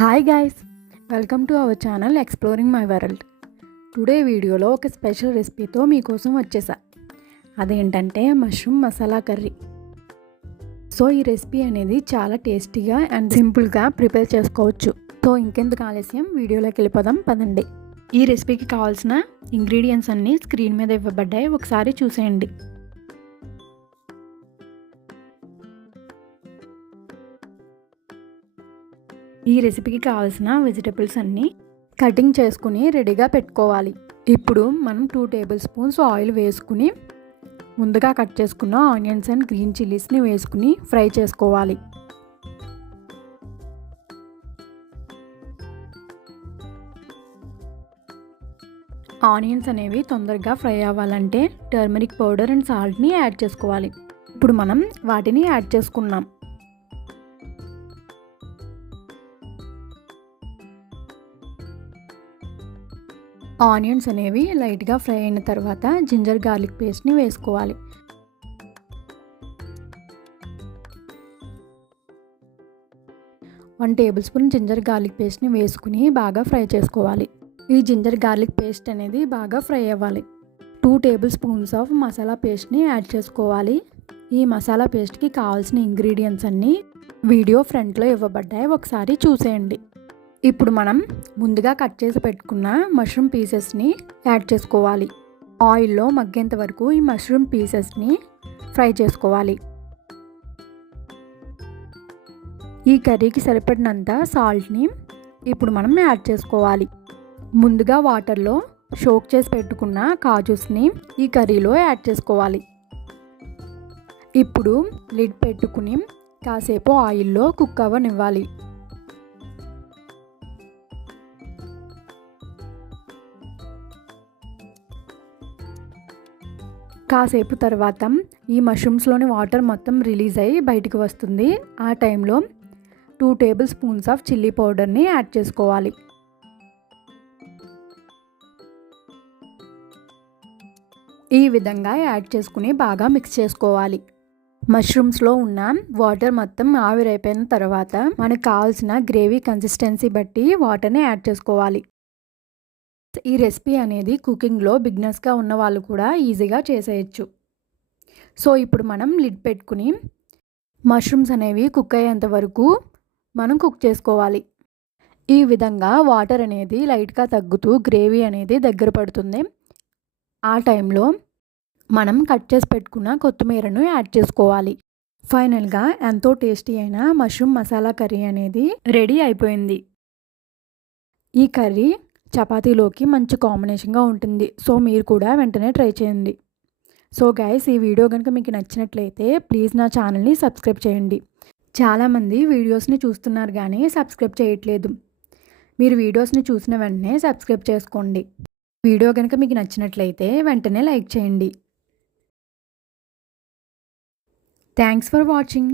Hi guys, welcome to our channel exploring my world. Today వీడియోలో ఒక special రెసిపీతో మీకోసం వచ్చేసా. అదేంటంటే మష్రూమ్ మసాలా కర్రీ. సో ఈ రెసిపీ అనేది చాలా టేస్టీగా అండ్ సింపుల్గా ప్రిపేర్ చేసుకోవచ్చు. సో ఇంకెందుకు ఆలస్యం, వీడియోలోకి వెళ్ళిపోదాం పదండి. ఈ రెసిపీకి కావాల్సిన ఇంగ్రీడియంట్స్ అన్నీ స్క్రీన్ మీద ఇవ్వబడ్డాయి, ఒకసారి చూసేయండి. ఈ రెసిపీకి కావాల్సిన వెజిటబుల్స్ అన్నీ కటింగ్ చేసుకుని రెడీగా పెట్టుకోవాలి. ఇప్పుడు మనం 2 టేబుల్ స్పూన్స్ ఆయిల్ వేసుకుని ముందుగా కట్ చేసుకున్న ఆనియన్స్ అండ్ గ్రీన్ చిల్లీస్ని వేసుకుని ఫ్రై చేసుకోవాలి. ఆనియన్స్ అనేవి తొందరగా ఫ్రై అవ్వాలంటే టర్మరిక్ పౌడర్ అండ్ సాల్ట్ని యాడ్ చేసుకోవాలి. ఇప్పుడు మనం వాటిని యాడ్ చేసుకున్నాం. ఆనియన్స్ అనేవి లైట్గా ఫ్రై అయిన తర్వాత జింజర్ గార్లిక్ పేస్ట్ని వేసుకోవాలి. One table spoon ginger garlic పేస్ట్ని వేసుకుని బాగా ఫ్రై చేసుకోవాలి. ఈ జింజర్ గార్లిక్ పేస్ట్ అనేది బాగా ఫ్రై అవ్వాలి. 2 టేబుల్ స్పూన్స్ ఆఫ్ మసాలా పేస్ట్ని యాడ్ చేసుకోవాలి. ఈ మసాలా పేస్ట్కి కావాల్సిన ఇంగ్రీడియంట్స్ అన్నీ వీడియో ఫ్రంట్లో ఇవ్వబడ్డాయి, ఒకసారి చూసేయండి. ఇప్పుడు మనం ముందుగా కట్ చేసి పెట్టుకున్న మష్రూమ్ పీసెస్ని యాడ్ చేసుకోవాలి. ఆయిల్లో మగ్గేంత వరకు ఈ మష్రూమ్ పీసెస్ని ఫ్రై చేసుకోవాలి. ఈ కర్రీకి సరిపడినంత సాల్ట్ని ఇప్పుడు మనం యాడ్ చేసుకోవాలి. ముందుగా వాటర్లో సోక్ చేసి పెట్టుకున్న కాజూస్ని ఈ కర్రీలో యాడ్ చేసుకోవాలి. ఇప్పుడు లిడ్ పెట్టుకుని కాసేపు ఆయిల్లో కుక్ అవ్వనివ్వాలి. కాసేపు తర్వాత ఈ మష్రూమ్స్లోని వాటర్ మొత్తం రిలీజ్ అయ్యి బయటికి వస్తుంది. ఆ టైంలో 2 టేబుల్ స్పూన్స్ ఆఫ్ చిల్లీ పౌడర్ని యాడ్ చేసుకోవాలి. ఈ విధంగా యాడ్ చేసుకుని బాగా మిక్స్ చేసుకోవాలి. మష్రూమ్స్లో ఉన్న వాటర్ మొత్తం ఆవిరైపోయిన తర్వాత మనకు కావాల్సిన గ్రేవీ కన్సిస్టెన్సీ బట్టి వాటర్ని యాడ్ చేసుకోవాలి. ఈ రెసిపీ అనేది కుకింగ్లో బిగినర్స్గా ఉన్న వాళ్ళు కూడా ఈజీగా చేసేయచ్చు. సో ఇప్పుడు మనం లిడ్ పెట్టుకుని మష్రూమ్స్ అనేవి కుక్ అయ్యేంత వరకు మనం కుక్ చేసుకోవాలి. ఈ విధంగా వాటర్ అనేది లైట్గా తగ్గుతూ గ్రేవీ అనేది దగ్గర పడుతుంది. ఆ టైంలో మనం కట్ చేసి పెట్టుకున్న కొత్తిమీరను యాడ్ చేసుకోవాలి. ఫైనల్గా ఎంతో టేస్టీ అయిన మష్రూమ్ మసాలా కర్రీ అనేది రెడీ అయిపోయింది. ఈ కర్రీ చపాతీలోకి మంచి కాంబినేషన్గా ఉంటుంది. సో మీరు కూడా వెంటనే ట్రై చేయండి. సో గైస్, ఈ వీడియో కనుక మీకు నచ్చినట్లయితే ప్లీజ్ నా ఛానల్ని సబ్స్క్రైబ్ చేయండి. చాలామంది వీడియోస్ని చూస్తున్నారు కానీ సబ్స్క్రైబ్ చేయట్లేదు. మీరు వీడియోస్ని చూసిన వెంటనే సబ్స్క్రైబ్ చేసుకోండి. వీడియో కనుక మీకు నచ్చినట్లయితే వెంటనే లైక్ చేయండి. Thanks for watching.